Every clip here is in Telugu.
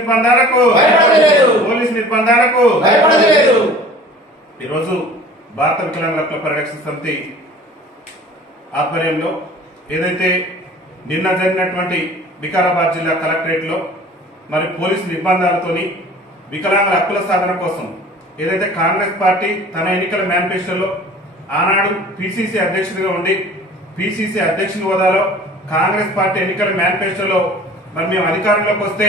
నిర్బంధాలకు ఈరోజు భారత వికలాంగుల హక్కుల పరిరక్షణ సమితి ఆధ్వర్యంలో ఏదైతే నిన్న జరిగినటువంటి వికారాబాద్ జిల్లా కలెక్టరేట్ లో మరి పోలీసు నిర్బంధాలతోని వికలాంగుల హక్కుల సాధన కోసం ఏదైతే కాంగ్రెస్ పార్టీ తన ఎన్నికల మేనిఫెస్టోలో ఆనాడు పిసిసి అధ్యక్షుడిగా ఉండి పిసిసి అధ్యక్షుని హోదాలో కాంగ్రెస్ పార్టీ ఎన్నికల మేనిఫెస్టోలో మరి మేము అధికారంలోకి వస్తే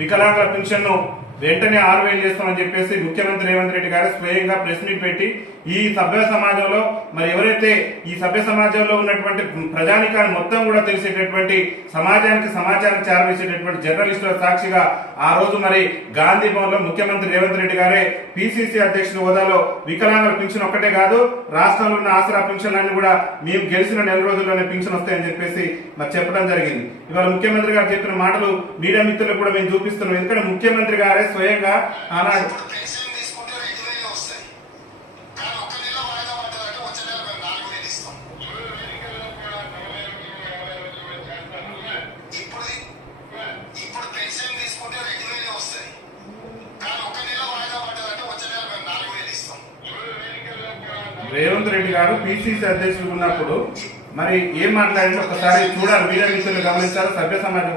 వికలాంగుల పెన్షన్ ను వెంటనే 6,000 చేస్తామని చెప్పేసి ముఖ్యమంత్రి రేవంత్ రెడ్డి గారు స్వయంగా ప్రెస్ మీట్ పెట్టి ఈ సభ్య సమాజంలో మరి ఎవరైతే ఈ సభ్య సమాజంలో ఉన్నటువంటి ప్రజానికాన్ని మొత్తం కూడా తెలిసేటటువంటి సమాజానికి సమాచారం చేరవేసేటటువంటి జర్నలిస్టుల సాక్షిగా ఆ రోజు మరి గాంధీ భవన్ లో ముఖ్యమంత్రి రేవంత్ రెడ్డి గారే పిసిసి అధ్యక్షుడి హోదాలో వికలాంగుల పింఛన్ ఒక్కటే కాదు రాష్ట్రంలో ఉన్న ఆసరా పింఛన్లన్నీ కూడా మేము గెలిచిన నెల రోజుల్లోనే పింఛన్ వస్తాయని చెప్పేసి మరి చెప్పడం జరిగింది. ఇవాళ ముఖ్యమంత్రి గారు చెప్పిన మాటలు మీడియా మిత్రులకు కూడా మేము చూపిస్తున్నాం. ఎందుకంటే ముఖ్యమంత్రి గారే స్వయంగా ఆనాడు రేవంత్ రెడ్డి గారు పిసిసి అధ్యక్షుడు ఉన్నప్పుడు మరి ఏం మాట్లాడిందో ఒకసారి చూడాలి. మీడియా మిత్రులు గమనించారు. సభ్య సమాజం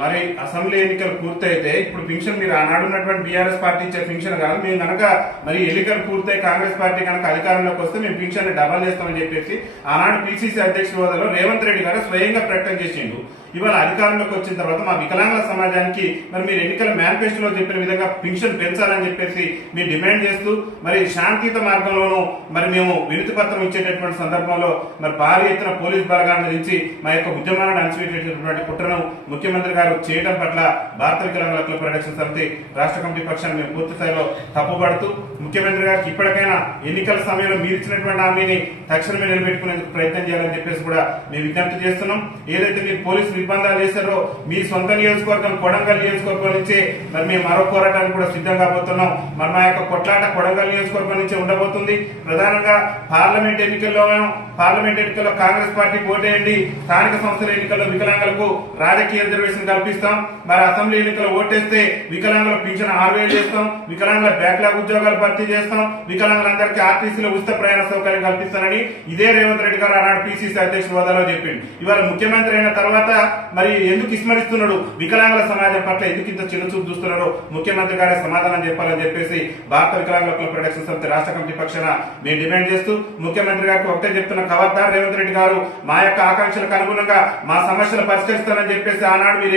మరి అసెంబ్లీ ఎన్నికలు పూర్తయితే ఇప్పుడు పింఛన్ మీరు ఆనాడు ఉన్నటువంటి బీఆర్ఎస్ పార్టీ ఇచ్చే పింఛన్ కాదు, మేము కనుక మరి ఎన్నికలు పూర్తయి కాంగ్రెస్ పార్టీ కనుక అధికారంలోకి వస్తే మేము పింఛన్ డబల్ చేస్తామని చెప్పేసి ఆనాడు పిసిసి అధ్యక్షుడి హోదాలో రేవంత్ రెడ్డి గారు స్వయంగా ప్రకటన చేసిండు. ఇవాళ అధికారంలోకి వచ్చిన తర్వాత మా వికలాంగుల సమాజానికి మరి మీరు ఎన్నికల మేనిఫెస్టోలో చెప్పిన విధంగా పింఛన్ పెంచాలని చెప్పేసి మీరు డిమాండ్ చేస్తూ మరి శాంతియుత మార్గంలోనూ మరి మేము వినతి పత్రం ఇచ్చేటటువంటి సందర్భంలో మరి భారీ ఎత్తున పోలీస్ బలగాలను దించి మా యొక్క ఉద్యమాలను అణచివేసేటటువంటి కుట్రను ముఖ్యమంత్రి గారు చేయడం పట్ల భారత వికలాంగుల హక్కుల పరిరక్షణ సమితి రాష్ట్ర కమిటీ పక్షాన్ని మేము పూర్తి స్థాయిలో తప్పుపడుతూ ముఖ్యమంత్రి గారికి ఇప్పటికైనా ఎన్నికల సమయంలో మీరు ఇచ్చినటువంటి హామీని తక్షణమే నిలబెట్టుకునేందుకు ప్రయత్నం చేయాలని చెప్పేసి కూడా మేము విజ్ఞప్తి చేస్తున్నాం. ఏదైతే మీరు పోలీసు నిర్బంధాలు చేశారో మీ సొంత నియోజకవర్గం కొడంగల్ నియోజకవర్గం నుంచి మరి మేము మరో పోరాటానికి కూడా సిద్ధం కాబోతున్నాం. మరి మా యొక్క కొట్లాట కొడంగల్ నియోజకవర్గం నుంచి ఉండబోతుంది. ప్రధానంగా పార్లమెంట్ ఎన్నికల్లో కాంగ్రెస్ పార్టీకి ఓటేయండి, స్థానిక సంస్థల ఎన్నికల్లో వికలాంగులకు రాజకీయ రిజర్వేషన్ కల్పిస్తాం, మరి అసెంబ్లీ ఎన్నికల్లో ఓటేస్తే వికలాంగుల పింఛన్ 6,000 చేస్తాం, వికలాంగుల బ్యాక్లాగ్ ఉద్యోగాలు భర్తీ చేస్తాం, వికలాంగులందరికీ ఆర్టీసీలో ఉచిత ప్రయాణ సౌకర్యం కల్పిస్తానని ఇదే రేవంత్ రెడ్డి గారు ఆనాడు పిసిసి అధ్యక్షుడి హోదాలో చెప్పిండు. ఇవాళ ముఖ్యమంత్రి అయిన తర్వాత మరి ఎందుకు విస్మరిస్తున్నాడు, వికలాంగుల సమాజం పట్ల ఎందుకు ఇంత చిన్నచూపు చూస్తున్నారో ముఖ్యమంత్రి గారే సమాధానం చెప్పాలని చెప్పేసి భారత వికలాంగుల హక్కుల పరిరక్షణ సమితి రాష్ట్ర కమిటీ పక్షాన మేము డిమాండ్ చేస్తూ ముఖ్యమంత్రి గారికి ఒకటే చెప్తున్న ఖబర్దార్ రేవంత్ రెడ్డి గారు మా యొక్క ఆకాంక్షలకు అనుగుణంగా మా సమస్యలు పరిష్కరిస్తానని చెప్పేసి ఆనాడు మీరు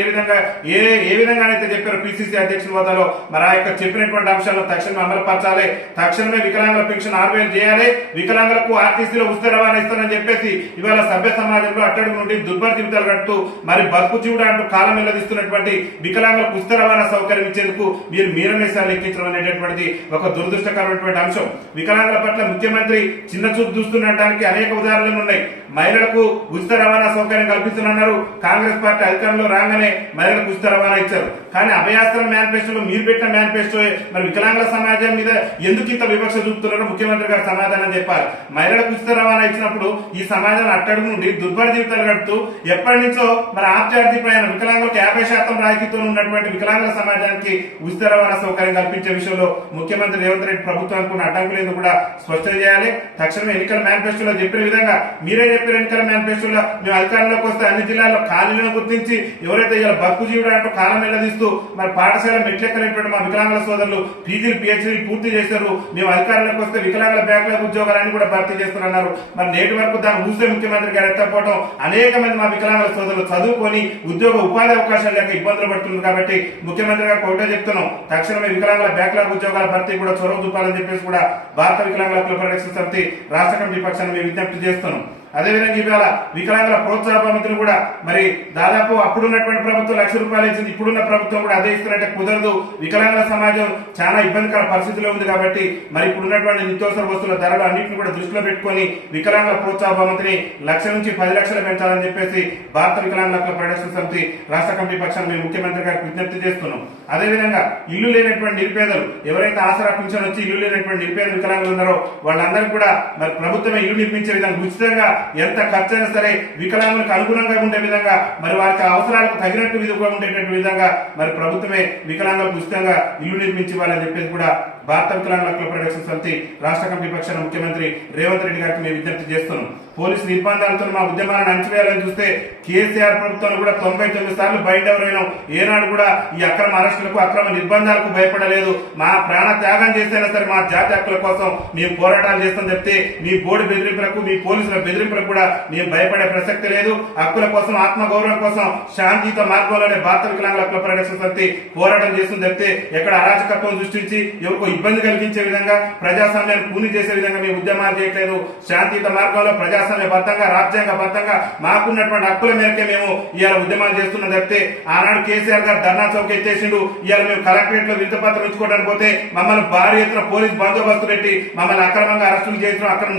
ఏ విధంగానైతే చెప్పారో పిసిసి అధ్యక్షుడి హోదాలో మరి ఆ యొక్క చెప్పినటువంటి అంశాలను తక్షణమే అమలుపరచాలి, తక్షణమే వికలాంగుల పెన్షన్ 6,000 చేయాలి, వికలాంగులకు ఆర్టీసీలో ఉచిత రవాణా ఇస్తానని చెప్పేసి ఇవాళ సభ్య సమాజంలో అట్టడుగు నుండి దుర్భర జీవితాలు గడుపుతూ మరి బతుకు జీవుడు అంటూ కాలం వెల్లదిస్తున్నటువంటి వికలాంగులకు ఉచిత రవాణా సౌకర్యం ఇచ్చేందుకు మీరు మీరమేసాలు లెక్కించడం అనేటటువంటిది ఒక దురదృష్టకరమైనటువంటి అంశం. వికలాంగుల పట్ల ముఖ్యమంత్రి చిన్న చూపు చూస్తుండటానికి అనేక ఉదాహరణలు ఉన్నాయి. మహిళలకు ఉచిత రవాణా సౌకర్యం కల్పిస్తున్నారు. కాంగ్రెస్ పార్టీ అధికారంలో రాగానే మహిళలకు ఉచిత రవాణా ఇచ్చారు. కానీ అభయాస్త్రం మేనిఫెస్టోలో మీరు పెట్టిన మేనిఫెస్టో మరి వికలాంగుల సమాజం మీద ఎందుకు ఇంత వివక్ష చూపుతున్నారో ముఖ్యమంత్రి గారు సమాధానం చెప్పాలి. మహిళలకు ఉచిత రవాణా ఇచ్చినప్పుడు ఈ సమాజం అట్టడుగు నుండి దుర్భర జీవితాలు గడుపుతూ ఎప్పటి నుంచో మరి ఆప్యార్థి ప్రయాణం వికలాంగులకు 50% రాయితీతో ఉన్నటువంటి వికలాంగుల సమాజానికి ఉచిత రవాణా సౌకర్యం కల్పించే విషయంలో ముఖ్యమంత్రి రేవంత్ రెడ్డి ప్రభుత్వానికి ఉన్న అడ్డంకులు కూడా స్పష్టం చేయాలి. తక్షణమే ఎన్నికల మేనిఫెస్టోలో చెప్పిన విధంగా మీరే చెప్పిన ఎన్నికల మేనిఫెస్టోలో మేము అధికారంలోకి వస్తే అన్ని జిల్లాల్లో ఖాళీలను గుర్తించి ఎవరైతే ఇలా బతుకు జీవుడు అంటూ కాలం వెల్లదీస్తూ మరి పాఠశాల మెట్లెక్కలేటువంటి మా వికలాంగుల సోదరులు పీజీలు పిహెచ్డీలు పూర్తి చేశారు. మేము అధికారంలోకి వస్తే వికలాంగుల బ్యాక్లాగ్ ఉద్యోగాలన్నీ కూడా భర్తీ చేస్తున్నారు. మరి నేటి వరకు దాన్ని ఊసే ముఖ్యమంత్రి గారు ఎత్తకపోవడం అనేక మంది మా వికలాంగుల సోదరులు చదువుకొని ఉద్యోగ ఉపాధి అవకాశాలు లేక ఇబ్బందులు పడుతుంది. కాబట్టి ముఖ్యమంత్రి గారికి ఒకటే చెప్తున్నాం, తక్షణమే వికలాంగుల బ్యాక్లాగ్ ఉద్యోగాల భర్తీ కూడా చొరవ చూపాలని చెప్పేసి కూడా భారత వికలాంగుల హక్కుల పరిరక్షణ సమితి రాష్ట్ర కమిటీ పక్షాన్ని మేము విజ్ఞప్తి చేస్తున్నాం. అదేవిధంగా ఇవాళ వికలాంగుల ప్రోత్సాహ మంత్రులు కూడా మరి దాదాపు అప్పుడున్నటువంటి ప్రభుత్వం ₹1,00,000 ఇచ్చింది, ఇప్పుడున్న ప్రభుత్వం కూడా అదే ఇస్తున్నట్టే కుదరదు. వికలాంగుల సమాజం చాలా ఇబ్బందికర పరిస్థితిలో ఉంది. కాబట్టి మరి ఇప్పుడున్నటువంటి నిత్యావసర వస్తువుల ధరలు అన్నింటిని కూడా దృష్టిలో పెట్టుకుని వికలాంగుల ప్రోత్సాహ మంత్రిని 1,00,000 నుంచి 10,00,000 పెంచాలని చెప్పేసి భారత వికలాంగుల హక్కుల పరిరక్షణ సమితి రాష్ట్ర కమిటీ పక్షాన్ని మేము ముఖ్యమంత్రి గారికి విజ్ఞప్తి చేస్తున్నాం. అదేవిధంగా ఇల్లు లేనటువంటి నిరుపేదలు ఎవరైతే ఆసరా పింఛన్ వచ్చి ఇల్లు లేనటువంటి నిరుపేద వికలాంగులు ఉన్నారో వాళ్ళందరికీ కూడా మరి ప్రభుత్వమే ఇల్లు నిర్మించే విధంగా ఉచితంగా ఎంత ఖర్చైనా సరే వికలాంగులకు అనుగుణంగా ఉండే విధంగా మరి వారికి అవసరాలకు తగినట్టు విధంగా ఉండేటటువంటి విధంగా మరి ప్రభుత్వమే వికలాంగులకు ఉచితంగా ఇల్లు నిర్మించి ఇవ్వాలని చెప్పేసి కూడా భారత వికలాంగుల హక్కుల పరిరక్షణ సమితి రాష్ట్ర కమిటీ పక్షాన ముఖ్యమంత్రి రేవంత్ రెడ్డి గారికి మేము విజ్ఞప్తి చేస్తున్నాం. పోలీసు నిర్బంధాలతో మా ఉద్యమాలను అణచివేయాలని చూస్తే కేసీఆర్ ప్రభుత్వం కూడా 99 సార్లు బయట ఎవరైనా ఏనాడు కూడా ఈ అక్రమ అరెస్టులకు అక్రమ నిర్బంధాలకు భయపడలేదు. మా ప్రాణ త్యాగం చేస్తేనే సరే మా జాతి హక్కుల కోసం మేము పోరాటాలు చేస్తాం చెప్తే మీ బోర్డు బెదిరింపులకు మీ పోలీసుల బెదిరింపులకు కూడా మేము భయపడే ప్రసక్తి లేదు. హక్కుల కోసం ఆత్మగౌరవం కోసం శాంతియుత మార్గంలోనే భారత వికలాంగుల హక్కుల పరిరక్షణ సమితి పోరాటం చేస్తుంది చెప్తే ఎక్కడ అరాచకత్వం సృష్టించి ఎవరికో ఇబ్బంది కలిగించే విధంగా ప్రజాస్వామ్యాన్ని కూని చేసే విధంగా మేము ఉద్యమాలు చేయట్లేదు. శాంతియుత మార్గంలో ప్రజాస్వామ్యబద్ధంగా రాజ్యాంగబద్ధంగా మాకున్నటువంటి హక్కుల మేరకే మేము ఇవాళ ఉద్యమాలు చేస్తున్నాం చెప్తే ఆనాడు కేసీఆర్ గారు ధర్నా చౌక్ ఎత్తేసిండు. ఇవాళ మేము కలెక్టరేట్ లో వింత పత్రం ఇచ్చుకోవడానికి పోతే మమ్మల్ని భారీ ఎత్తున పోలీస్ బందోబస్తు పెట్టి మమ్మల్ని అక్రమంగా అరెస్టులు చేసిన అక్రమ